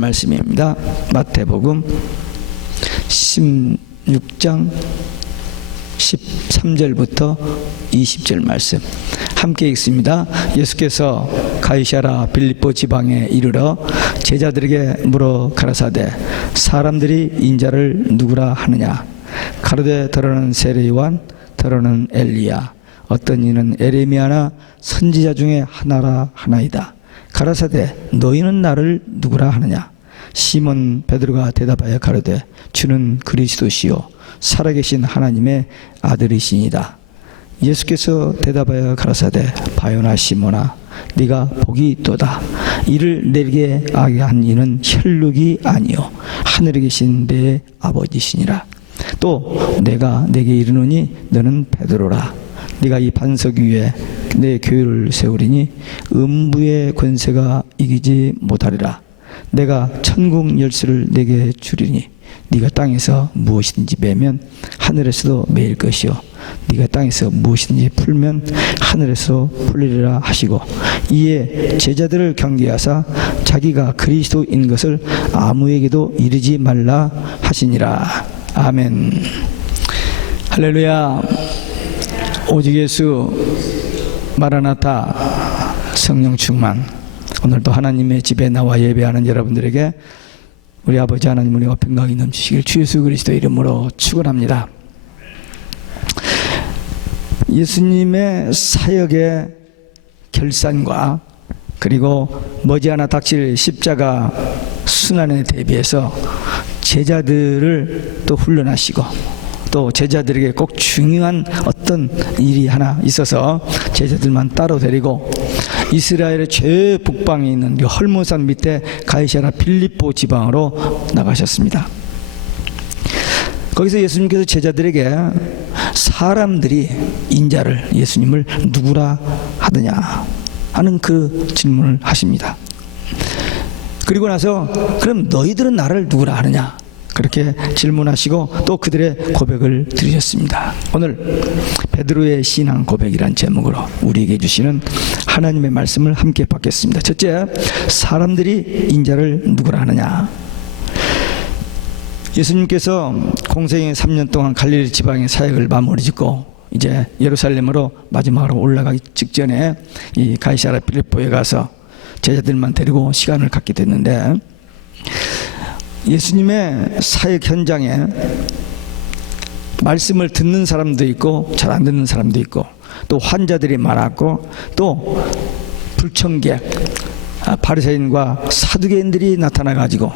말씀입니다. 마태복음 16장 13절부터 20절 말씀 함께 읽습니다. 예수께서 가이사랴 빌립보 지방에 이르러 제자들에게 물어 가라사대 사람들이 인자를 누구라 하느냐. 가로되 더러는 세례 요한, 더러는 엘리야, 어떤 이는 에레미야나 선지자 중에 하나라 하나이다. 가라사대 너희는 나를 누구라 하느냐. 시몬 베드로가 대답하여 가로되 주는 그리스도시요 살아계신 하나님의 아들이시니이다. 예수께서 대답하여 가라사대 바요나 시몬아 네가 복이 있도다. 이를 내게 알게 한 이는 혈육이 아니요 하늘에 계신 내 아버지시니라. 또 내가 내게 이르노니 너는 베드로라. 네가 이 반석 위에 내 교회를 세우리니 음부의 권세가 이기지 못하리라. 내가 천국 열쇠를 내게 주리니 네가 땅에서 무엇이든지 매면 하늘에서도 매일 것이요 네가 땅에서 무엇이든지 풀면 하늘에서 풀리리라 하시고, 이에 제자들을 경계하사 자기가 그리스도인 것을 아무에게도 이르지 말라 하시니라. 아멘. 할렐루야. 오직 예수, 마라나타, 성령 충만. 오늘도 하나님의 집에 나와 예배하는 여러분들에게 우리 아버지 하나님 은혜와 평강이 넘치시길 주 예수 그리스도의 이름으로 축원합니다. 예수님의 사역의 결산과 그리고 머지않아 닥칠 십자가 순환에 대비해서 제자들을 또 훈련하시고, 또 제자들에게 꼭 중요한 어떤 일이 하나 있어서 제자들만 따로 데리고 이스라엘의 최북방에 있는 그 헐모산 밑에 가이사랴 빌립보 지방으로 나가셨습니다. 거기서 예수님께서 제자들에게 사람들이 인자를, 예수님을 누구라 하느냐 하는 그 질문을 하십니다. 그리고 나서 그럼 너희들은 나를 누구라 하느냐 그렇게 질문하시고 또 그들의 고백을 들으셨습니다. 오늘 베드로의 신앙 고백이란 제목으로 우리에게 주시는 하나님의 말씀을 함께 받겠습니다. 첫째, 사람들이 인자를 누구라 하느냐. 예수님께서 공생의 3년 동안 갈릴리 지방의 사역을 마무리 짓고 이제 예루살렘으로 마지막으로 올라가기 직전에 이 가이사랴 빌립보에 가서 제자들만 데리고 시간을 갖게 됐는데, 예수님의 사역 현장에 말씀을 듣는 사람도 있고 잘 안 듣는 사람도 있고, 또 환자들이 많았고, 또 불청객 바리새인과 사두개인들이 나타나가지고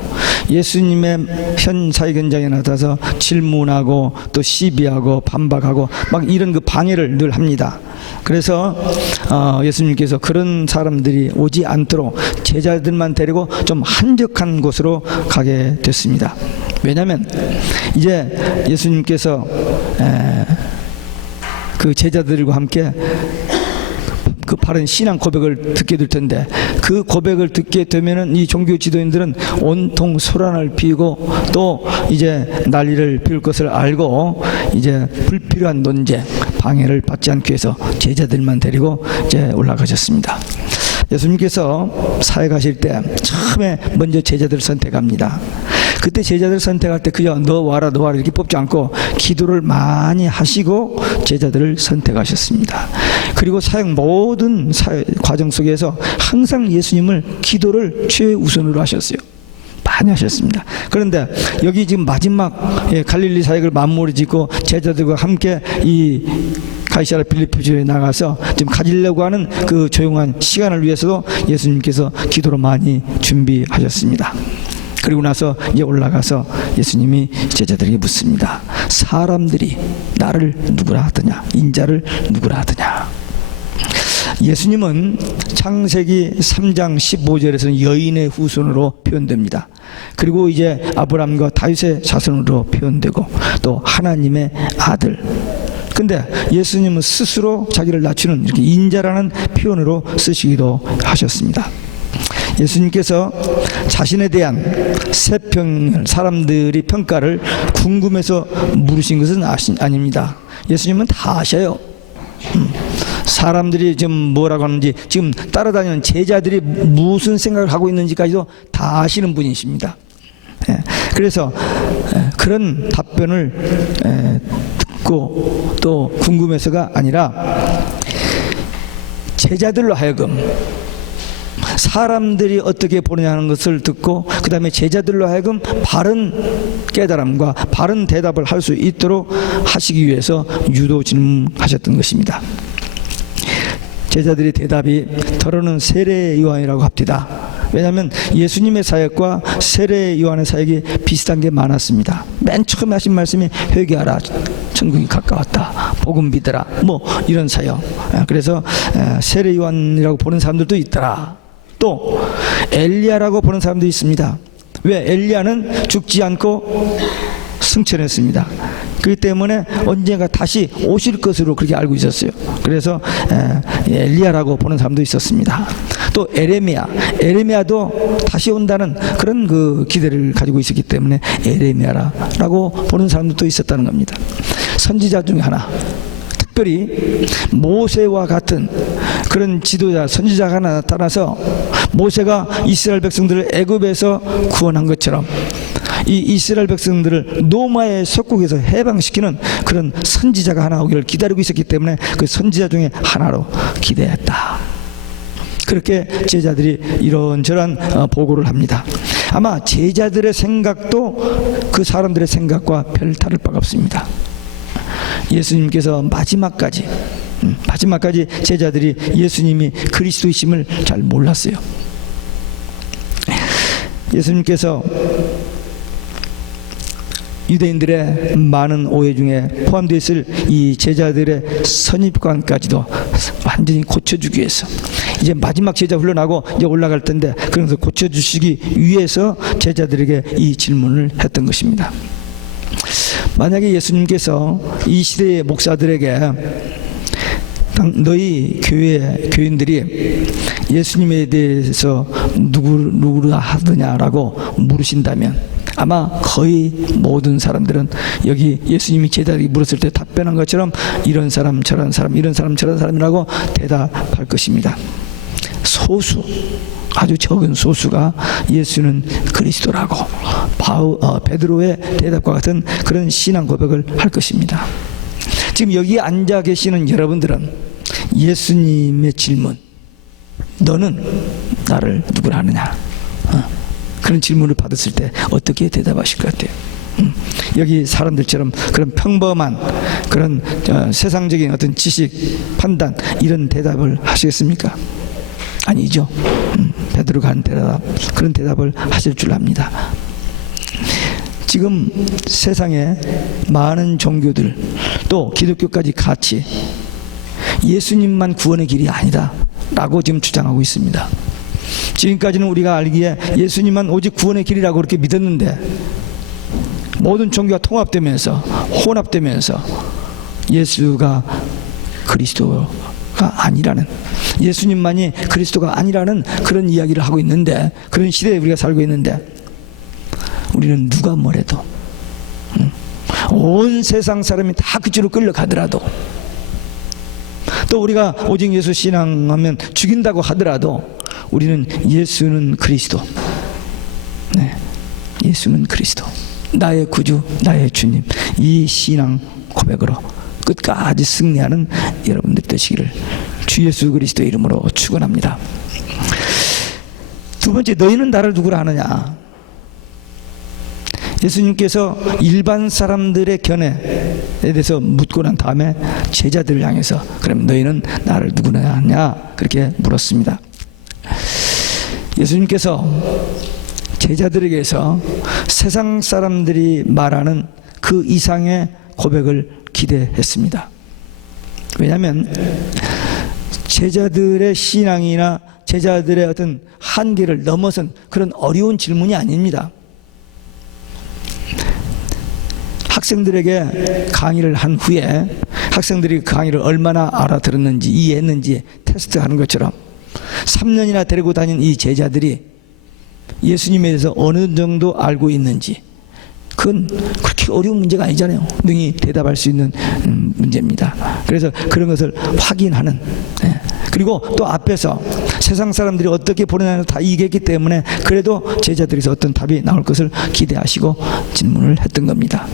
예수님의 사역 현장에 나타나서 질문하고 또 시비하고 반박하고 막 이런 그 방해를 늘 합니다. 그래서 예수님께서 그런 사람들이 오지 않도록 제자들만 데리고 좀 한적한 곳으로 가게 됐습니다. 왜냐하면 이제 예수님께서 그 제자들과 함께 그 바른 신앙 고백을 듣게 될 텐데, 그 고백을 듣게 되면은 이 종교 지도인들은 온통 소란을 피우고 또 이제 난리를 피울 것을 알고 이제 불필요한 논쟁, 방해를 받지 않기 위해서 제자들만 데리고 이제 올라가셨습니다. 예수님께서 사역하실 때 처음에 먼저 제자들을 선택합니다. 그때 제자들을 선택할 때 그저 너 와라 너 와라 이렇게 뽑지 않고 기도를 많이 하시고 제자들을 선택하셨습니다. 그리고 모든 사역 과정 속에서 항상 예수님을 기도를 최우선으로 하셨어요. 많이 하셨습니다. 그런데 여기 지금 마지막 갈릴리 사역을 마무리 짓고 제자들과 함께 이 가이사랴 빌립보에 나가서 지금 가지려고 하는 그 조용한 시간을 위해서도 예수님께서 기도를 많이 준비하셨습니다. 그리고 나서 이제 올라가서 예수님이 제자들에게 묻습니다. 사람들이 나를 누구라 하더냐, 인자를 누구라 하더냐. 예수님은 창세기 3장 15절에서는 여인의 후손으로 표현됩니다. 그리고 이제 아브라함과 다윗의 자손으로 표현되고 또 하나님의 아들. 근데 예수님은 스스로 자기를 낮추는 이렇게 인자라는 표현으로 쓰시기도 하셨습니다. 예수님께서 자신에 대한 세평을, 사람들이 평가를 궁금해서 물으신 것은 아닙니다. 예수님은 다 아셔요. 사람들이 지금 뭐라고 하는지, 지금 따라다니는 제자들이 무슨 생각을 하고 있는지까지도 다 아시는 분이십니다. 그래서 그런 답변을 듣고 또 궁금해서가 아니라 제자들로 하여금 사람들이 어떻게 보느냐는 것을 듣고 그 다음에 제자들로 하여금 바른 깨달음과 바른 대답을 할 수 있도록 하시기 위해서 유도 질문하셨던 것입니다. 제자들의 대답이 더러는 세례 요한이라고 합디다. 왜냐하면 예수님의 사역과 세례 요한의 사역이 비슷한 게 많았습니다. 맨 처음에 하신 말씀이 회개하라, 천국이 가까웠다, 복음 믿으라, 뭐 이런 사역. 그래서 세례 요한이라고 보는 사람들도 있더라. 또 엘리야라고 보는 사람도 있습니다. 왜? 엘리야는 죽지 않고 승천했습니다. 그렇기 때문에 언젠가 다시 오실 것으로 그렇게 알고 있었어요. 그래서 엘리야라고 보는 사람도 있었습니다. 또 에레미야도 다시 온다는 그런 그 기대를 가지고 있었기 때문에 에레미야라고 보는 사람도 또 있었다는 겁니다. 선지자 중에 하나, 특별히 모세와 같은 그런 지도자, 선지자가 하나 나타나서 모세가 이스라엘 백성들을 애굽에서 구원한 것처럼 이 이스라엘 백성들을 노마의 속국에서 해방시키는 그런 선지자가 하나 오기를 기다리고 있었기 때문에 그 선지자 중에 하나로 기대했다. 그렇게 제자들이 이런저런 보고를 합니다. 아마 제자들의 생각도 그 사람들의 생각과 별 다를 바가 없습니다. 예수님께서 마지막까지 제자들이 예수님이 그리스도이심을 잘 몰랐어요. 예수님께서 유대인들의 많은 오해 중에 포함되어 있을 이 제자들의 선입관까지도 완전히 고쳐주기 위해서, 이제 마지막 제자 훈련하고 이제 올라갈 텐데, 그래서 고쳐주시기 위해서 제자들에게 이 질문을 했던 것입니다. 만약에 예수님께서 이 시대의 목사들에게 너희 교인들이 예수님에 대해서 누구라 하느냐라고 물으신다면 아마 거의 모든 사람들은 여기 예수님이 제자들이 물었을 때 답변한 것처럼 이런 사람 저런 사람, 이런 사람 저런 사람이라고 대답할 것입니다. 소수, 아주 적은 소수가 예수는 그리스도라고 베드로의 대답과 같은 그런 신앙 고백을 할 것입니다. 지금 여기 앉아 계시는 여러분들은 예수님의 질문, 너는 나를 누구라 하느냐, 그런 질문을 받았을 때 어떻게 대답하실 것 같아요? 여기 사람들처럼 그런 평범한 그런 세상적인 어떤 지식, 판단, 이런 대답을 하시겠습니까? 아니죠. 베드로가 한 대답, 그런 대답을 하실 줄 압니다. 지금 세상에 많은 종교들, 또 기독교까지 같이 예수님만 구원의 길이 아니다 라고 지금 주장하고 있습니다. 지금까지는 우리가 알기에 예수님만 오직 구원의 길이라고 그렇게 믿었는데, 모든 종교가 통합되면서 혼합되면서 예수가 그리스도가 아니라는, 예수님만이 그리스도가 아니라는 그런 이야기를 하고 있는데, 그런 시대에 우리가 살고 있는데, 우리는 누가 뭐래도 온 세상 사람이 다 그쪽으로 끌려가더라도, 또 우리가 오직 예수 신앙하면 죽인다고 하더라도 우리는 예수는 그리스도, 예수는 그리스도, 나의 구주, 나의 주님, 이 신앙 고백으로 끝까지 승리하는 여러분들 되시기를 주 예수 그리스도의 이름으로 축원합니다. 두 번째, 너희는 나를 누구라 하느냐. 예수님께서 일반 사람들의 견해에 대해서 묻고 난 다음에 제자들을 향해서 그럼 너희는 나를 누구라 하냐 그렇게 물었습니다. 예수님께서 제자들에게서 세상 사람들이 말하는 그 이상의 고백을 기대했습니다. 왜냐하면 제자들의 신앙이나 제자들의 어떤 한계를 넘어선 그런 어려운 질문이 아닙니다. 학생들에게 강의를 한 후에 학생들이 그 강의를 얼마나 알아들었는지 이해했는지 테스트하는 것처럼 3년이나 데리고 다닌 이 제자들이 예수님에 대해서 어느 정도 알고 있는지 그건 그렇게 어려운 문제가 아니잖아요. 능히 대답할 수 있는 문제입니다. 그래서 그런 것을 확인하는, 그리고 또 앞에서 세상 사람들이 어떻게 보내냐를 다 얘기했기 때문에 그래도 제자들에서 어떤 답이 나올 것을 기대하시고 질문을 했던 겁니다.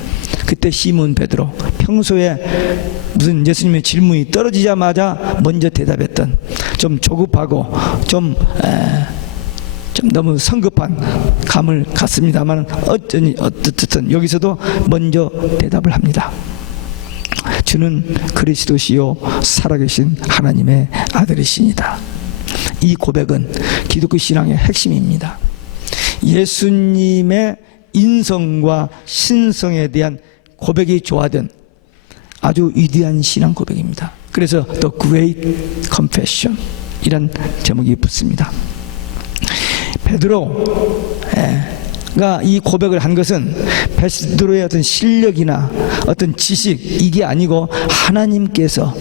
그때 시몬 베드로, 평소에 무슨 예수님의 질문이 떨어지자마자 먼저 대답했던, 좀 조급하고 좀 너무 성급한 감을 갖습니다만 어쨌든 여기서도 먼저 대답을 합니다. 주는 그리스도시요 살아계신 하나님의 아들이시니다. 이 고백은 기독교 신앙의 핵심입니다. 예수님의 인성과 신성에 대한 고백이 조화된 아주 위대한 신앙 고백입니다. 그래서 The Great Confession 이란 제목이 붙습니다. 베드로가 이 고백을 한 것은 베드로의 어떤 실력이나 어떤 지식 이게 아니고 하나님께서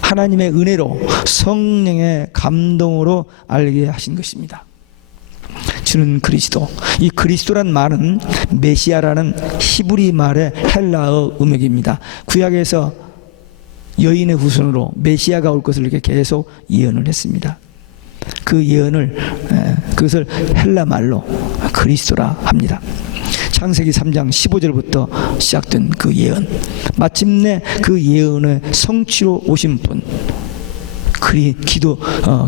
하나님의 은혜로 성령의 감동으로 알게 하신 것입니다. 주는 그리스도, 이 그리스도란 말은 메시아라는 히브리 말의 헬라어 음역입니다. 구약에서 여인의 후손으로 메시아가 올 것을 이렇게 계속 예언을 했습니다. 그 예언을 그것을 헬라 말로 그리스도라 합니다. 창세기 3장 15절부터 시작된 그 예언, 마침내 그 예언의 성취로 오신 분,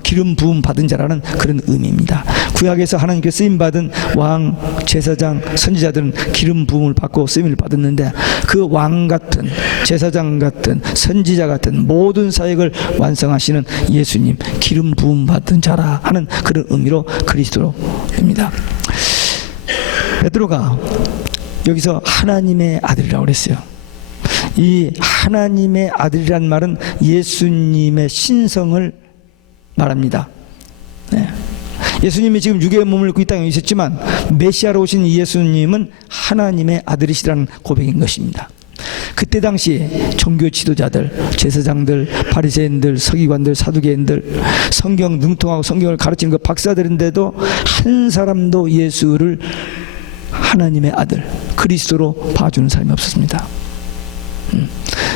기름 부음 받은 자라는 그런 의미입니다. 구약에서 하나님께 쓰임 받은 왕, 제사장, 선지자들은 기름 부음을 받고 쓰임을 받았는데 그 왕 같은, 제사장 같은, 선지자 같은 모든 사역을 완성하시는 예수님, 기름 부음 받은 자라 하는 그런 의미로 그리스도입니다. 베드로가 여기서 하나님의 아들이라고 그랬어요. 이 하나님의 아들이란 말은 예수님의 신성을 말합니다. 예수님이 지금 육의 몸을 입고 이 땅에 있었지만 메시아로 오신 예수님은 하나님의 아들이시라는 고백인 것입니다. 그때 당시 종교 지도자들, 제사장들, 바리새인들, 서기관들, 사두개인들, 성경 능통하고 성경을 가르치는 그 박사들인데도 한 사람도 예수를 하나님의 아들 그리스도로 봐주는 사람이 없었습니다.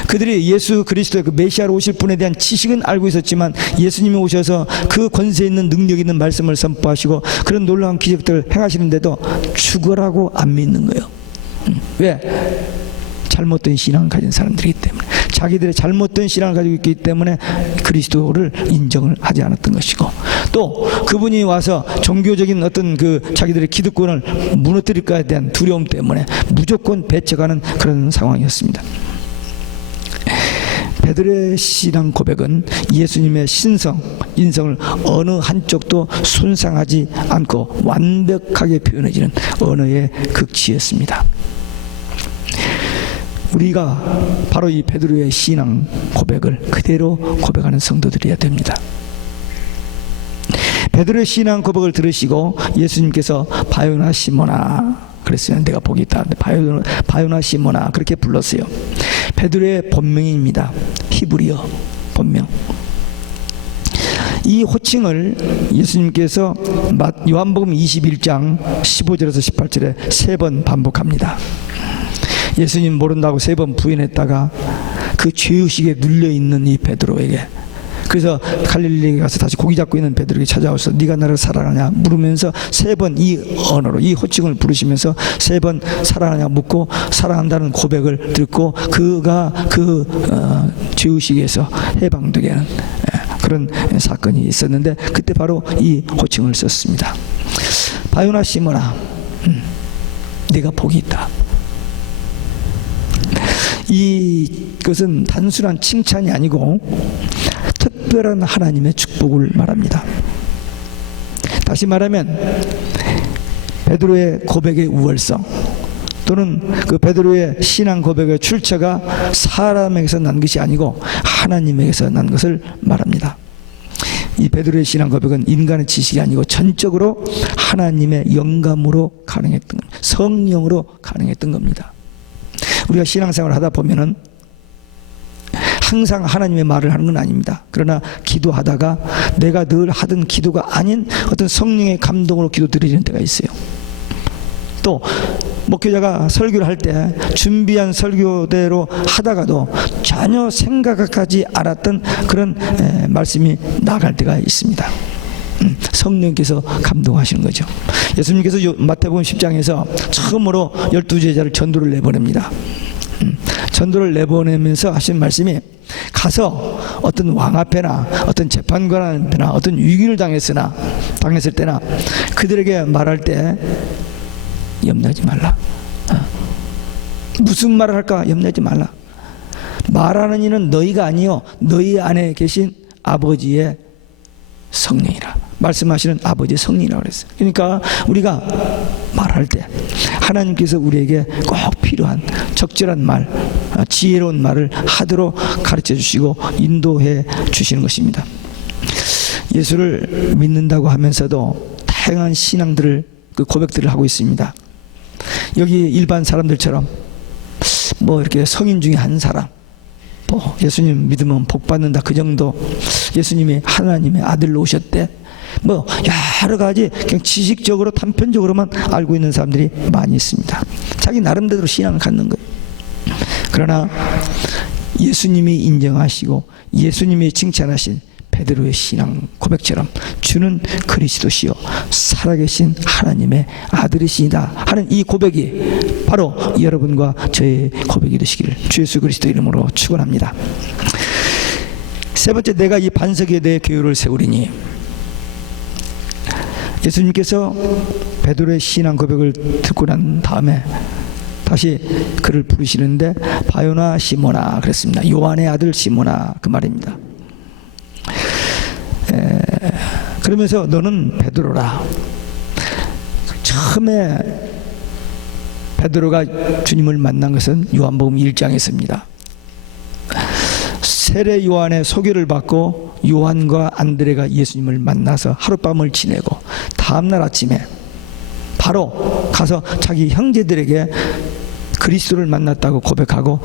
그들이 예수 그리스도의 그 메시아로 오실 분에 대한 지식은 알고 있었지만 예수님이 오셔서 그 권세 있는 능력 있는 말씀을 선포하시고 그런 놀라운 기적들을 행하시는데도 죽으라고 안 믿는 거예요. 왜? 잘못된 신앙을 가진 사람들이기 때문에, 자기들의 잘못된 신앙을 가지고 있기 때문에 그리스도를 인정을 하지 않았던 것이고, 또 그분이 와서 종교적인 어떤 그 자기들의 기득권을 무너뜨릴까에 대한 두려움 때문에 무조건 배척하는 그런 상황이었습니다. 베드로의 신앙 고백은 예수님의 신성, 인성을 어느 한쪽도 손상하지 않고 완벽하게 표현해지는 언어의 극치였습니다. 우리가 바로 이 베드로의 신앙 고백을 그대로 고백하는 성도들이어야 됩니다. 베드로의 신앙 고백을 들으시고 예수님께서 바요나 시몬아 그랬어요. 내가 복이 있다. 바요나 시몬아 그렇게 불렀어요. 베드로의 본명입니다. 히브리어 본명. 이 호칭을 예수님께서 요한복음 21장 15절에서 18절에 3번 반복합니다. 예수님 모른다고 3번 부인했다가 그 죄의식에 눌려있는 이 베드로에게, 그래서 갈릴리에 가서 다시 고기 잡고 있는 베드로에게 찾아와서 네가 나를 사랑하냐 물으면서 3번 이 언어로 이 호칭을 부르시면서 3번 사랑하냐 묻고 사랑한다는 고백을 듣고 그가 그 죄의식에서 해방되게 하는 그런 사건이 있었는데 그때 바로 이 호칭을 썼습니다. 바요나 시몬아 네가 복이 있다. 이것은 단순한 칭찬이 아니고 특별한 하나님의 축복을 말합니다. 다시 말하면 베드로의 고백의 우월성 또는 그 베드로의 신앙 고백의 출처가 사람에게서 난 것이 아니고 하나님에게서 난 것을 말합니다. 이 베드로의 신앙 고백은 인간의 지식이 아니고 전적으로 하나님의 영감으로 가능했던 겁니다. 성령으로 가능했던 겁니다. 우리가 신앙생활을 하다 보면은 항상 하나님의 말을 하는 건 아닙니다. 그러나 기도하다가 내가 늘 하던 기도가 아닌 어떤 성령의 감동으로 기도 드리는 때가 있어요. 또 목회자가 설교를 할 때 준비한 설교대로 하다가도 전혀 생각하지 않았던 그런 말씀이 나갈 때가 있습니다. 성령께서 감동하시는 거죠. 예수님께서 마태복음 10장에서 처음으로 12제자를 전도를 내보냅니다. 전도를 내보내면서 하신 말씀이, 가서 어떤 왕 앞에나 어떤 재판관 앞에나 어떤 위기를 당했을 때나 그들에게 말할 때 염려하지 말라. 무슨 말을 할까 염려하지 말라. 말하는 이는 너희가 아니요 너희 안에 계신 아버지의 성령이라. 말씀하시는 아버지의 성령이라고 그랬어요. 그러니까 우리가 말할 때 하나님께서 우리에게 꼭 필요한 적절한 말, 지혜로운 말을 하도록 가르쳐 주시고 인도해 주시는 것입니다. 예수를 믿는다고 하면서도 다양한 신앙들을, 그 고백들을 하고 있습니다. 여기 일반 사람들처럼 뭐 이렇게 성인 중에 한 사람, 뭐 예수님 믿으면 복 받는다, 그 정도, 예수님이 하나님의 아들로 오셨대, 뭐 여러 가지 그냥 지식적으로 단편적으로만 알고 있는 사람들이 많이 있습니다. 자기 나름대로 신앙을 갖는 거예요. 그러나 예수님이 인정하시고 예수님이 칭찬하신 베드로의 신앙 고백처럼 주는 그리스도시요 살아계신 하나님의 아들이시다 하는 이 고백이 바로 여러분과 저의 고백이 되시기를 주 예수 그리스도 이름으로 축원합니다. 세 번째, 내가 이 반석 위에 내 교회를 세우리니. 예수님께서 베드로의 신앙 고백을 듣고 난 다음에 다시 그를 부르시는데 바요나 시모나 그랬습니다. 요한의 아들 시모나, 그 말입니다. 그러면서 너는 베드로라. 처음에 베드로가 주님을 만난 것은 요한복음 1장에서입니다. 세례 요한의 소개를 받고 요한과 안드레가 예수님을 만나서 하룻밤을 지내고 다음날 아침에 바로 가서 자기 형제들에게 그리스도를 만났다고 고백하고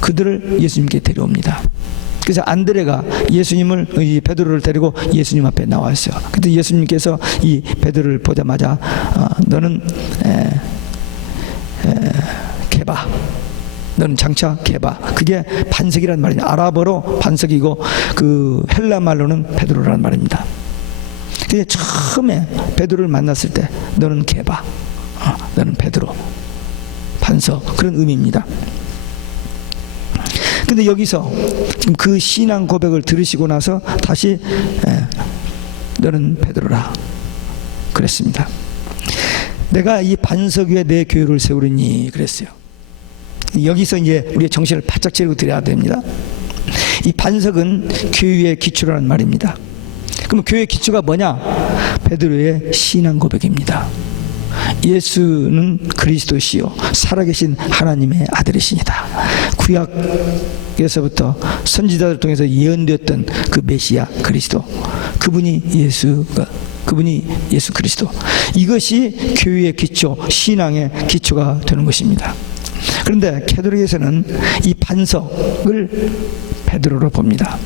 그들을 예수님께 데려옵니다. 그래서 안드레가 이 베드로를 데리고 예수님 앞에 나왔어요. 그때 예수님께서 이 베드로를 보자마자 너는 게바, 너는 장차 게바, 그게 반석이라는 말이에요. 아랍어로 반석이고 그 헬라 말로는 베드로라는 말입니다. 근데 처음에 베드로를 만났을 때 너는 게바, 너는 베드로, 반석, 그런 의미입니다. 근데 여기서 그 신앙 고백을 들으시고 나서 다시 너는 베드로라 그랬습니다. 내가 이 반석 위에 내 교회를 세우리니 그랬어요. 여기서 이제 우리의 정신을 바짝 차리고 드려야 됩니다. 이 반석은 교회의 기초라는 말입니다. 그럼 교회의 기초가 뭐냐? 베드로의 신앙 고백입니다. 예수는 그리스도시요 살아계신 하나님의 아들이시니다. 구약에서부터 선지자들 통해서 예언되었던 그 메시아 그리스도, 그분이 예수 그리스도, 이것이 교회의 기초, 신앙의 기초가 되는 것입니다. 그런데 캐톨릭에서는 이 반석을 베드로로 봅니다.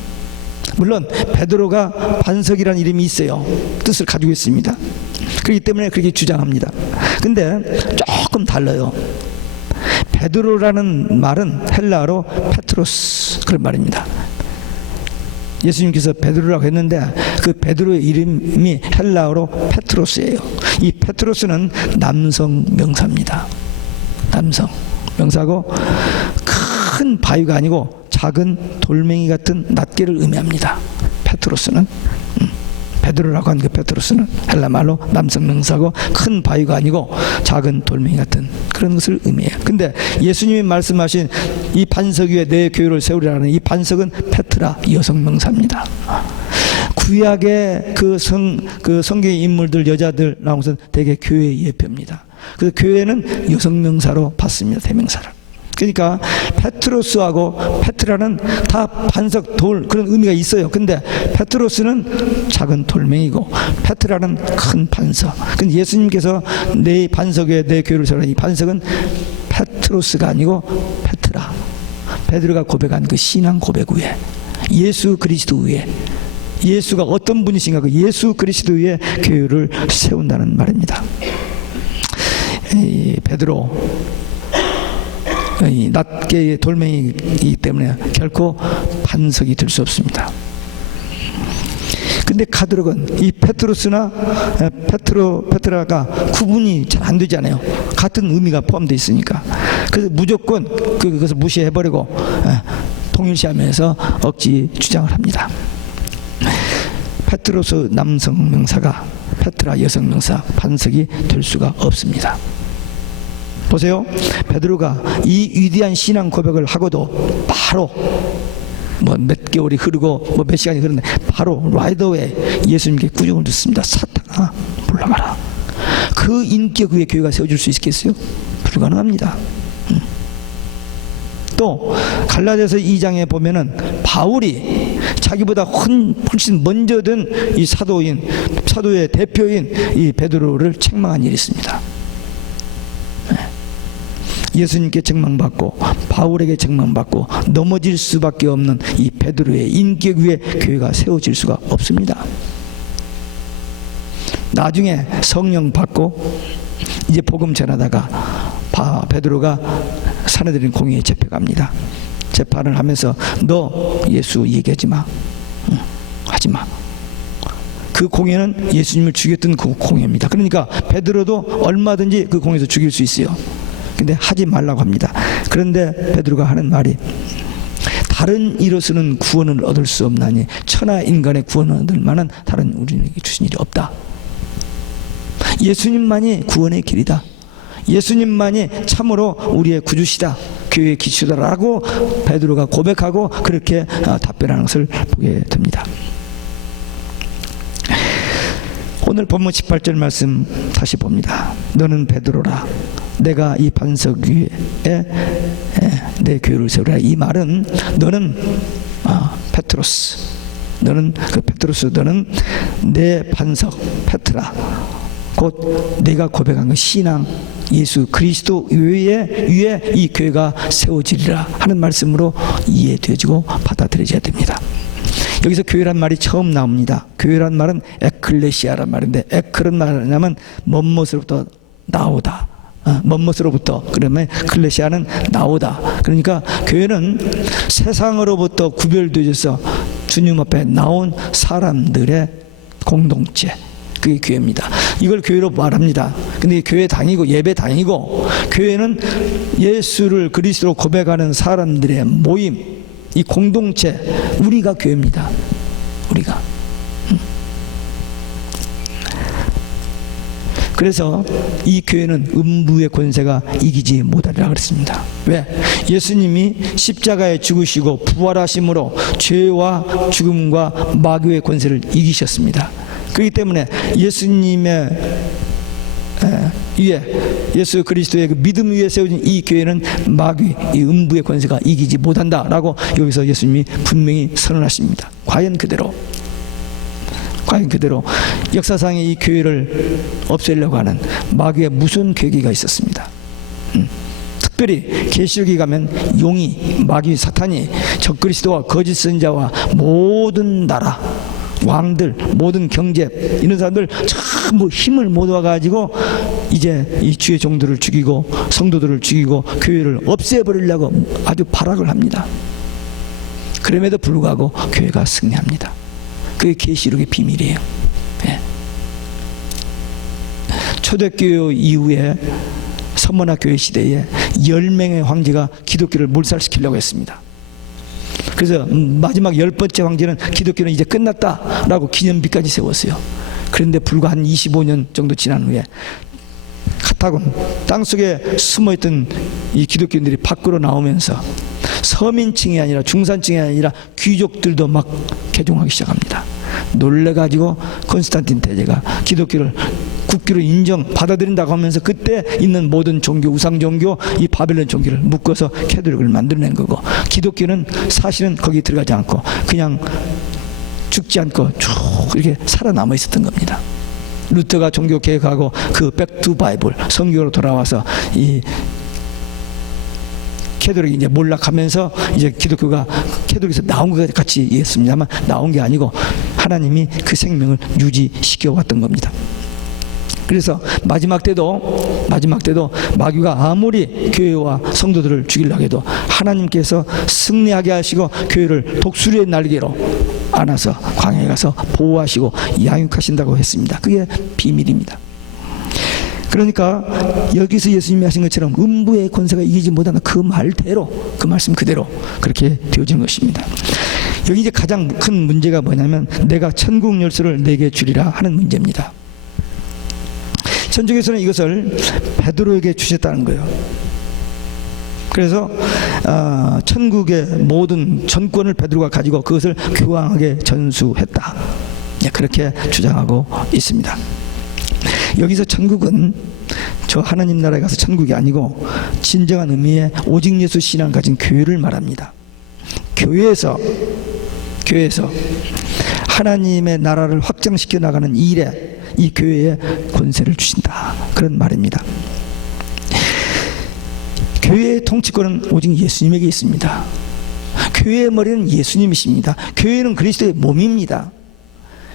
물론 베드로가 반석이라는 이름이 있어요. 뜻을 가지고 있습니다. 그렇기 때문에 그렇게 주장합니다. 근데 조금 달라요. 베드로라는 말은 헬라어로 페트로스, 그런 말입니다. 예수님께서 베드로라고 했는데 그 베드로의 이름이 헬라어로 페트로스예요. 이 페트로스는 남성 명사입니다. 남성 명사고 큰 바위가 아니고 작은 돌멩이 같은 낱개를 의미합니다. 페트로스는 베드로라고 하는 그 페트로스는 헬라 말로 남성 명사고 큰 바위가 아니고 작은 돌멩이 같은 그런 것을 의미해요. 근데 예수님이 말씀하신 이 반석 위에 내 교회를 세우리라는 이 반석은 페트라, 여성 명사입니다. 구약의 그 성경의 인물들, 여자들 나오면서 대개 교회의 예표입니다. 그래서 교회는 여성 명사로 받습니다. 대명사를. 그러니까 페트로스하고 페트라는 다 반석, 돌, 그런 의미가 있어요. 근데 페트로스는 작은 돌멩이고 페트라는 큰 반석. 근데 예수님께서 내 반석 위에 내 교회를 세우라, 이 반석은 페트로스가 아니고 페트라, 베드로가 고백한 그 신앙 고백 위에, 예수 그리스도 위에, 예수가 어떤 분이신가, 그 예수 그리스도 위에 교회를 세운다는 말입니다. 이 베드로 이 낱개의 돌멩이이기 때문에 결코 반석이 될 수 없습니다. 근데 가드록은 이 페트로스나 페트라가 구분이 잘 안 되잖아요. 같은 의미가 포함되어 있으니까. 그래서 무조건 그것을 무시해버리고 통일시하면서 억지 주장을 합니다. 페트로스 남성 명사가 페트라 여성 명사 반석이 될 수가 없습니다. 보세요. 베드로가 이 위대한 신앙 고백을 하고도 바로 몇 개월이 흐르고 몇 시간이 흐르는데 바로 라이더웨이 예수님께 꾸중을 듣습니다. 사탄아 물러가라. 그 인격 위에 교회가 세워질 수 있겠어요? 불가능합니다. 또 갈라디아서 2장에 보면은 바울이 자기보다 훨씬 먼저 든 이 사도의 대표인 이 베드로를 책망한 일이 있습니다. 예수님께 책망받고 바울에게 책망받고 넘어질 수밖에 없는 이 베드로의 인격 위에 교회가 세워질 수가 없습니다. 나중에 성령 받고 이제 복음 전하다가 베드로가 사내들인 공회에 잡혀갑니다. 재판을 하면서 너 예수 얘기하지 마. 하지 마. 그 공회는 예수님을 죽였던 그 공회입니다. 그러니까 베드로도 얼마든지 그 공회에서 죽일 수 있어요. 근데 하지 말라고 합니다. 그런데 베드로가 하는 말이 다른 이로서는 구원을 얻을 수 없나니 천하 인간의 구원을 얻을 만한 다른 우리에게 주신 일이 없다. 예수님만이 구원의 길이다. 예수님만이 참으로 우리의 구주시다. 교회의 기초다라고 베드로가 고백하고 그렇게 답변하는 것을 보게 됩니다. 오늘 본문 18절 말씀 다시 봅니다. 너는 베드로라. 내가 이 반석 위에 내 교회를 세우라. 이 말은 너는 페트로스. 너는 너는 내 반석 페트라. 곧 내가 고백한 그 신앙 예수 그리스도 위에 이 교회가 세워지리라 하는 말씀으로 이해되어지고 받아들여져야 됩니다. 여기서 교회란 말이 처음 나옵니다. 교회란 말은 에클레시아란 말인데 에클은 말하냐면 멋멋으로부터 나오다. 멋멋으로부터 그러면 클레시아는 나오다. 그러니까 교회는 세상으로부터 구별되어서 주님 앞에 나온 사람들의 공동체, 그게 교회입니다. 이걸 교회로 말합니다. 근데 교회 다니고 예배 다니고 교회는 예수를 그리스도로 고백하는 사람들의 모임, 이 공동체, 우리가 교회입니다. 우리가. 그래서 이 교회는 음부의 권세가 이기지 못하리라 그랬습니다. 왜? 예수님이 십자가에 죽으시고 부활하심으로 죄와 죽음과 마귀의 권세를 이기셨습니다. 그렇기 때문에 예수님의 위에 예수 그리스도의 그 믿음 위에 세워진 이 교회는 마귀, 이 음부의 권세가 이기지 못한다라고 여기서 예수님이 분명히 선언하십니다. 과연 그대로 역사상에 이 교회를 없애려고 하는 마귀의 무슨 계기가 있었습니다. 특별히 계시록에 가면 용이, 마귀, 사탄이 적그리스도와 거짓 선자와 모든 나라, 왕들, 모든 경제 이런 사람들 전부 힘을 모아가지고 이제 이 주의 종들을 죽이고 성도들을 죽이고 교회를 없애버리려고 아주 발악을 합니다. 그럼에도 불구하고 교회가 승리합니다. 그게 계시록의 비밀이에요. 네. 초대교회 이후에 서머나 교회 시대에 10명의 황제가 기독교를 몰살시키려고 했습니다. 그래서 마지막 10번째 황제는 기독교는 이제 끝났다라고 기념비까지 세웠어요. 그런데 불과 한 25년 정도 지난 후에 카타곤 땅속에 숨어있던 이 기독교인들이 밖으로 나오면서 서민층이 아니라 중산층이 아니라 귀족들도 막 개종하기 시작합니다. 놀래가지고 콘스탄틴 대제가 기독교를 국교로 받아들인다고 하면서 그때 있는 모든 종교, 우상 종교, 이 바벨론 종교를 묶어서 캐톨릭을 만들어낸 거고, 기독교는 사실은 거기 들어가지 않고 그냥 죽지 않고 쭉 이렇게 살아남아 있었던 겁니다. 루터가 종교 개혁하고 그 백투 바이블 성경으로 돌아와서 이 캐톨릭이 이제 몰락하면서 이제 기독교가 캐톨릭에서 나온 것 같이 이해했습니다만 나온 게 아니고 하나님이 그 생명을 유지시켜 왔던 겁니다. 그래서 마지막 때도 마귀가 아무리 교회와 성도들을 죽이려고 해도 하나님께서 승리하게 하시고 교회를 독수리의 날개로 안아서 광야에 가서 보호하시고 양육하신다고 했습니다. 그게 비밀입니다. 그러니까 여기서 예수님이 하신 것처럼 음부의 권세가 이기지 못하는 그 말대로, 그 말씀 그대로 그렇게 되어지는 것입니다. 여기 이제 가장 큰 문제가 뭐냐면 내가 천국 열쇠를 내게 주리라 하는 문제입니다. 천주교에서는 이것을 베드로에게 주셨다는 거예요. 그래서 천국의 모든 전권을 베드로가 가지고 그것을 교황에게 전수했다, 그렇게 주장하고 있습니다. 여기서 천국은 저 하나님 나라에 가서 천국이 아니고 진정한 의미의 오직 예수 신앙을 가진 교회를 말합니다. 교회에서 하나님의 나라를 확장시켜 나가는 일에 이 교회에 권세를 주신다, 그런 말입니다. 교회의 통치권은 오직 예수님에게 있습니다. 교회의 머리는 예수님이십니다. 교회는 그리스도의 몸입니다.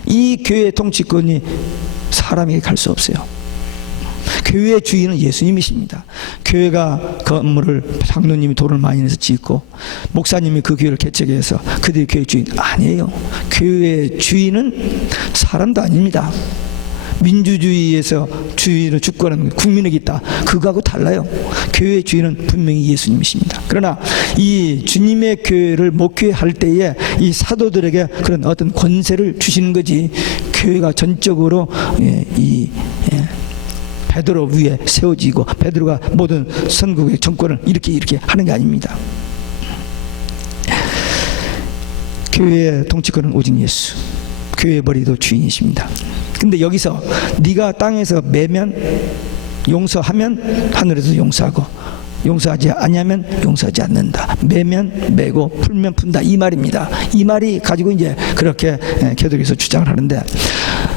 이 교회의 통치권이 사람에게 갈 수 없어요. 교회의 주인은 예수님이십니다. 교회가 건물을 장로님이 돈을 많이 내서 짓고 목사님이 그 교회를 개척해서 그들이 교회 주인 아니에요. 교회의 주인은 사람도 아닙니다. 민주주의에서 주인을 주권하는 국민에게 있다, 그거하고 달라요. 교회의 주인은 분명히 예수님이십니다. 그러나 이 주님의 교회를 목회할 때에 이 사도들에게 그런 어떤 권세를 주시는 거지, 교회가 전적으로 베드로 위에 세워지고 베드로가 모든 선국의 정권을 이렇게 하는 게 아닙니다. 교회의 통치권은 오직 예수, 교회의 머리도 주인이십니다. 근데 여기서 네가 땅에서 매면 용서하면 하늘에서 용서하고 용서하지 않으면 용서하지 않는다. 매면 매고 풀면 푼다, 이 말입니다. 이 말이 가지고 이제 그렇게 개독에서 주장을 하는데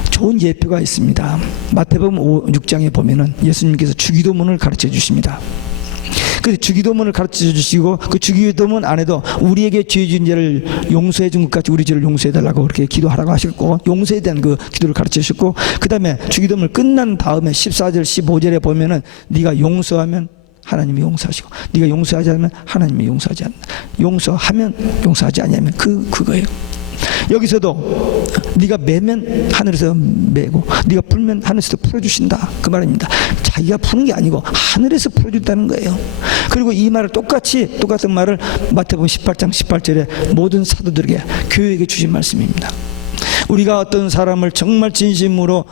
좋은 예표가 있습니다. 마태복음 6장에 보면은 예수님께서 주기도문을 가르쳐 주십니다. 그 주기도문을 가르쳐 주시고 그 주기도문 안에도 우리에게 죄 지은 죄를 용서해 준 것 같이 우리 죄를 용서해 달라고 그렇게 기도하라고 하셨고, 용서에 대한 그 기도를 가르쳐 주셨고, 그 다음에 주기도문을 끝난 다음에 14절 15절에 보면은 네가 용서하면 하나님이 용서하시고 네가 용서하지 않으면 하나님이 용서하지 않는다. 용서하면 용서하지 않으면 그거예요. 여기서도 네가 매면 하늘에서 매고 네가 풀면 하늘에서 풀어주신다, 그 말입니다. 자기가 푸는 게 아니고 하늘에서 풀어준다는 거예요. 그리고 이 말을 똑같은 말을 마태복음 18장 18절에 모든 사도들에게, 교회에게 주신 말씀입니다. 우리가 어떤 사람을 정말 진심으로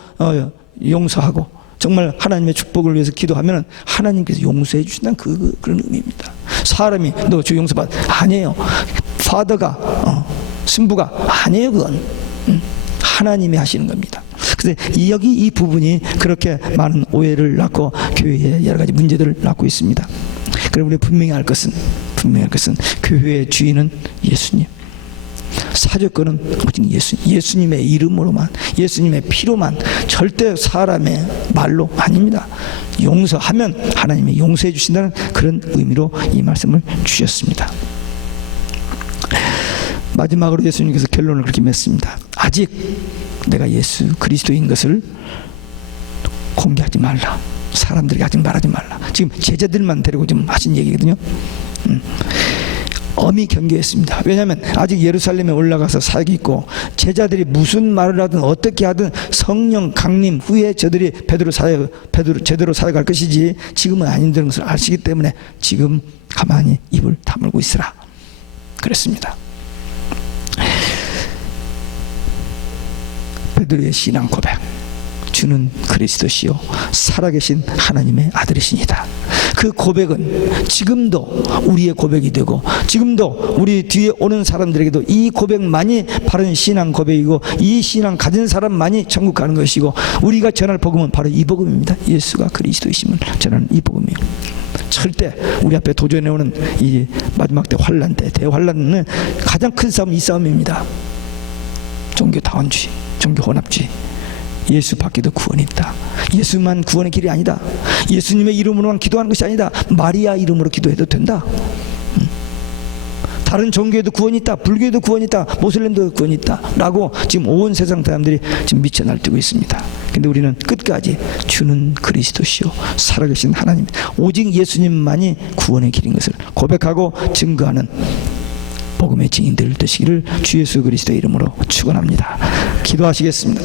용서하고 정말 하나님의 축복을 위해서 기도하면 하나님께서 용서해 주신다는 그런 의미입니다. 사람이 너 주 용서받 아니에요. 파더가 신부가 아니에요. 그건 하나님이 하시는 겁니다. 근데 여기 이 부분이 그렇게 많은 오해를 낳고 교회에 여러 가지 문제들을 낳고 있습니다. 그럼 우리 분명히 할 것은 교회의 주인은 예수님, 사죄권은 오직 예수님의 이름으로만, 예수님의 피로만, 절대 사람의 말로 아닙니다. 용서하면 하나님이 용서해 주신다는 그런 의미로 이 말씀을 주셨습니다. 마지막으로 예수님께서 결론을 그렇게 맺습니다. 아직 내가 예수 그리스도인 것을 공개하지 말라, 사람들에게 아직 말하지 말라. 지금 제자들만 데리고 좀 하신 얘기거든요. 엄히 경계했습니다. 왜냐하면 아직 예루살렘에 올라가서 사역이 있고 제자들이 무슨 말을 하든 어떻게 하든 성령 강림 후에 저들이 제대로 사역할 것이지 지금은 아닌다는 것을 아시기 때문에 지금 가만히 입을 다물고 있으라 그랬습니다. 베드로의 신앙 고백, 주는 그리스도시요 살아계신 하나님의 아들이시니다. 그 고백은 지금도 우리의 고백이 되고 지금도 우리 뒤에 오는 사람들에게도 이 고백만이 바른 신앙 고백이고 이 신앙 가진 사람만이 천국 가는 것이고 우리가 전할 복음은 바로 이 복음입니다. 예수가 그리스도이심을 전하는 이 복음이에요. 절대 우리 앞에 도전해오는 이 마지막 때 환란 때 대환란은 가장 큰 싸움은 이 싸움입니다. 종교 다원주의, 종교 혼합주의. 예수 밖에도 구원이 있다. 예수만 구원의 길이 아니다. 예수님의 이름으로만 기도하는 것이 아니다. 마리아 이름으로 기도해도 된다. 다른 종교에도 구원이 있다, 불교에도 구원이 있다, 모슬림도 구원이 있다 라고 지금 온 세상 사람들이 지금 미쳐 날뛰고 있습니다. 근데 우리는 끝까지 주는 그리스도시요 살아계신 하나님, 오직 예수님만이 구원의 길인 것을 고백하고 증거하는 복음의 증인들 되시기를 주 예수 그리스도의 이름으로 축원합니다. 기도하시겠습니다.